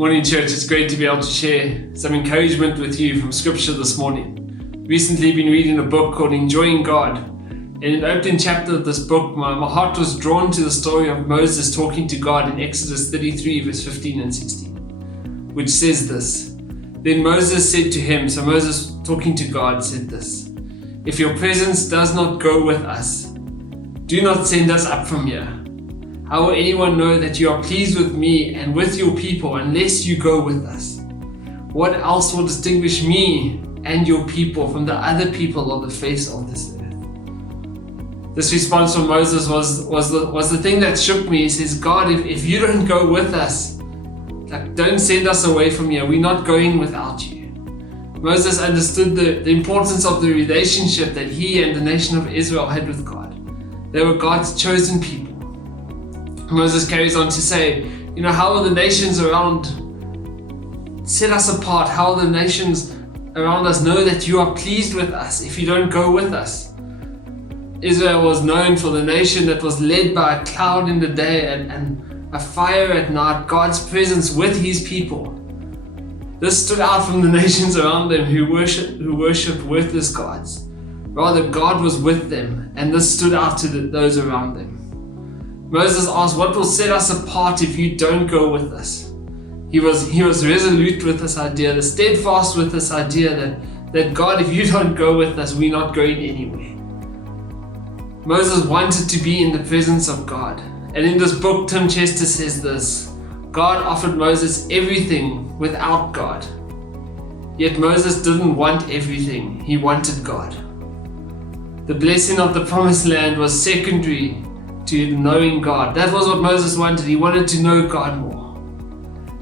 Morning, church. It's great to be able to share some encouragement with you from scripture this morning. Recently been reading a book called Enjoying God. And in the opening chapter of this book, my heart was drawn to the story of Moses talking to God in Exodus 33 verse 15 and 16, which says this. Then Moses said to him, so Moses talking to God said this, "If your presence does not go with us, do not send us up from here. How will anyone know that you are pleased with me and with your people unless you go with us? What else will distinguish me and your people from the other people of the face of this earth?" This response from Moses was the thing that shook me. He says, God, if you don't go with us, don't send us away from here. We're not going without you. Moses understood the importance of the relationship that he and the nation of Israel had with God. They were God's chosen people. Moses carries on to say, how will the nations around set us apart? How will the nations around us know that you are pleased with us if you don't go with us? Israel was known for the nation that was led by a cloud in the day and a fire at night, God's presence with his people. This stood out from the nations around them who worshipped worthless gods. Rather, God was with them, and this stood out to those around them. Moses asked, what will set us apart if you don't go with us? He was resolute with this idea, steadfast with this idea that God, if you don't go with us, we're not going anywhere. Moses wanted to be in the presence of God. And in this book, Tim Chester says this, God offered Moses everything without God. Yet Moses didn't want everything, he wanted God. The blessing of the promised land was secondary to knowing God. That was what Moses wanted. He wanted to know God more.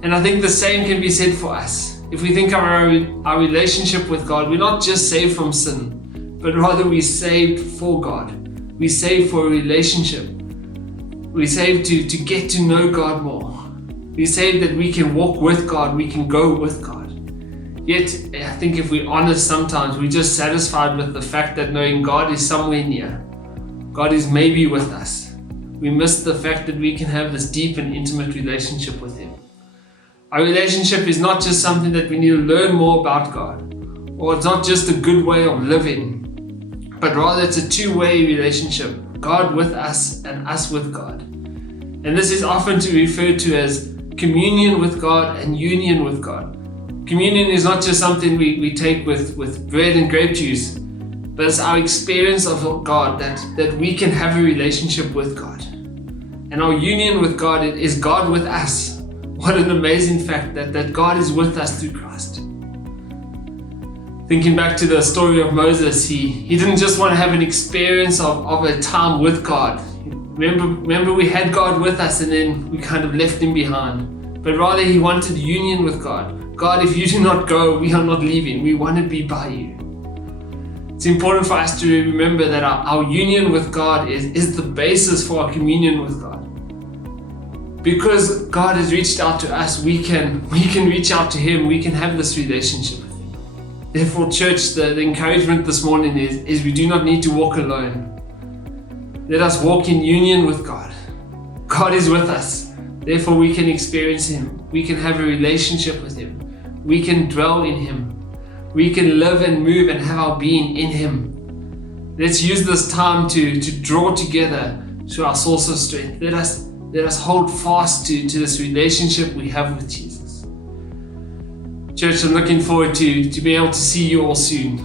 And I think the same can be said for us. If we think of our relationship with God, we're not just saved from sin, but rather we're saved for God. We're saved for a relationship. We're saved to get to know God more. We're saved that we can walk with God, we can go with God. Yet, I think if we're honest, sometimes we're just satisfied with the fact that knowing God is somewhere near. God is maybe with us. We miss the fact that we can have this deep and intimate relationship with Him. Our relationship is not just something that we need to learn more about God, or it's not just a good way of living, but rather it's a two-way relationship, God with us and us with God. And this is often referred to as communion with God and union with God. Communion is not just something we take with bread and grape juice, but it's our experience of God that we can have a relationship with God. And our union with God is God with us. What an amazing fact that God is with us through Christ. Thinking back to the story of Moses, he didn't just want to have an experience of a time with God. Remember we had God with us and then we kind of left Him behind. But rather he wanted union with God. God, if you do not go, we are not leaving. We want to be by you. It's important for us to remember that our union with God is the basis for our communion with God. Because God has reached out to us, we can reach out to Him, we can have this relationship with Him. Therefore, church, the encouragement this morning is we do not need to walk alone. Let us walk in union with God. God is with us. Therefore, we can experience Him. We can have a relationship with Him. We can dwell in Him. We can live and move and have our being in Him. Let's use this time to draw together to our source of strength. Let us hold fast to this relationship we have with Jesus. Church, I'm looking forward to being able to see you all soon.